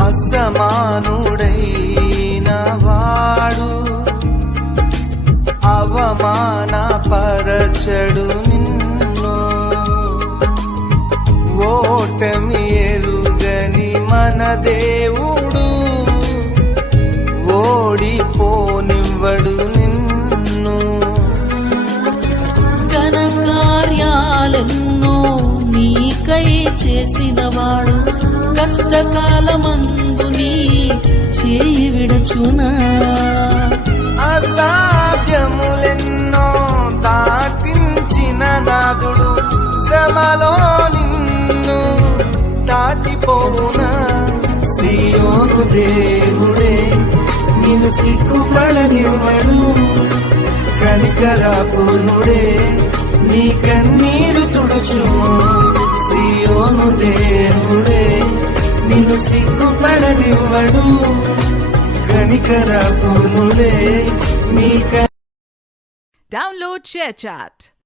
అసమానుడైన వాడు అవమానపరచడు నిన్ను. ఓటమి ఎరుగని మన దేవుడు ఓడిపోనివ్వడు నిన్ను. ఘన కార్యాలెన్నో నీకై చేసినవాడు కష్టకాలమందు నీ చేయి విడచునా. అసాధ్యములెన్నో దాటించిన నాదుడు శ్రమలో నిన్ను దాటిపోవునా. సియోను దేవుడే నిన్ను సిగ్గుపడనివ్వడు, కనికరాపూర్ణుడే నీ కన్నీరు తుడుచుము. సియోను దేవుడే నిన్ను సిగ్గుపడనివ్వడు, కనికరాపూర్ణుడే నీ Download ShareChat.